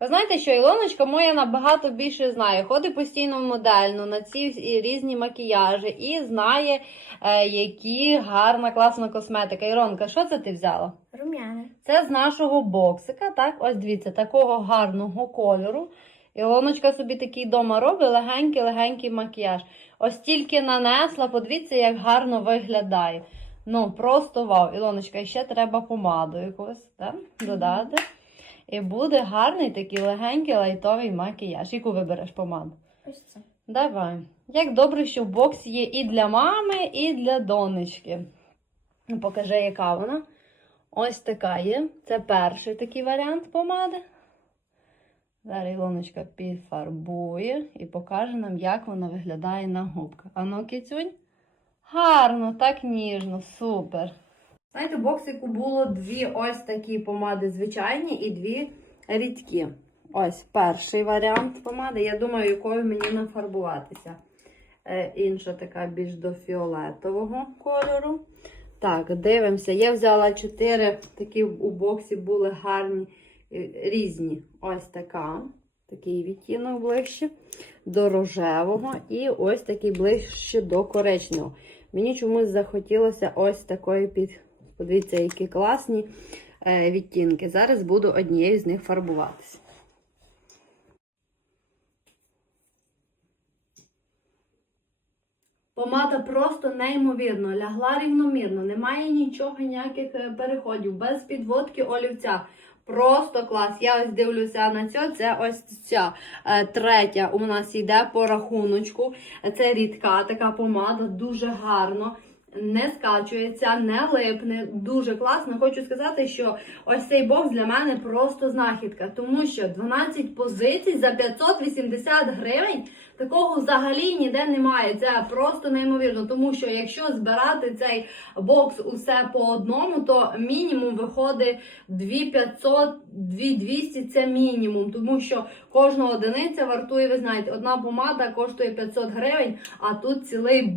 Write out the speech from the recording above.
Ви знаєте, що Ілоночка моя набагато більше знає. Ходить постійно в модельну на ці різні макіяжі і знає, е, які гарна, класна косметика. Іронка, що це ти взяла? Румяна. Це з нашого боксика, так? Ось дивіться, такого гарного кольору. Ілоночка собі такий дома робить легенький-легенький макіяж. Ось тільки нанесла, подивіться, як гарно виглядає. Ну, просто вау. Ілоночка, ще треба помаду якусь так? додати. І буде гарний такий легенький лайтовий макіяж. Яку вибереш помаду? Ось це. Давай. Як добре, що в боксі є і для мами, і для донечки. Покажи, яка вона. Ось така є. Це перший такий варіант помади. Зараз Ілоночка підфарбує і покаже нам, як вона виглядає на губках. А ну, кицюнь. Гарно, так ніжно, супер. Знаєте, в боксику було дві ось такі помади звичайні і дві рідкі. Ось перший варіант помади. Я думаю, якою мені нафарбуватися. Е, інша така більш до фіолетового кольору. Так, дивимося. Я взяла чотири такі у боксі були гарні, е, різні. Ось така. Такий відтінок ближче до рожевого. І ось такий ближче до коричневого. Мені чомусь захотілося ось такої під. Подивіться, які класні е, відтінки. Зараз буду однією з них фарбуватися. Помада просто неймовірно, лягла рівномірно, немає нічого, ніяких е, переходів, без підводки олівця. Просто клас. Я ось дивлюся на цю. Це ось ця е, третя у нас йде по рахуночку. Це рідка така помада, дуже гарно. Не скачується, не липне, дуже класно. Хочу сказати, що ось цей бокс для мене просто знахідка, тому що 12 позицій за 580 гривень такого взагалі ніде немає. Це просто неймовірно. Тому що якщо збирати цей бокс усе по одному, то мінімум виходить 2500, 2200 це мінімум, тому що кожна одиниця вартує, ви знаєте, одна помада коштує 500 гривень, а тут цілий бокс.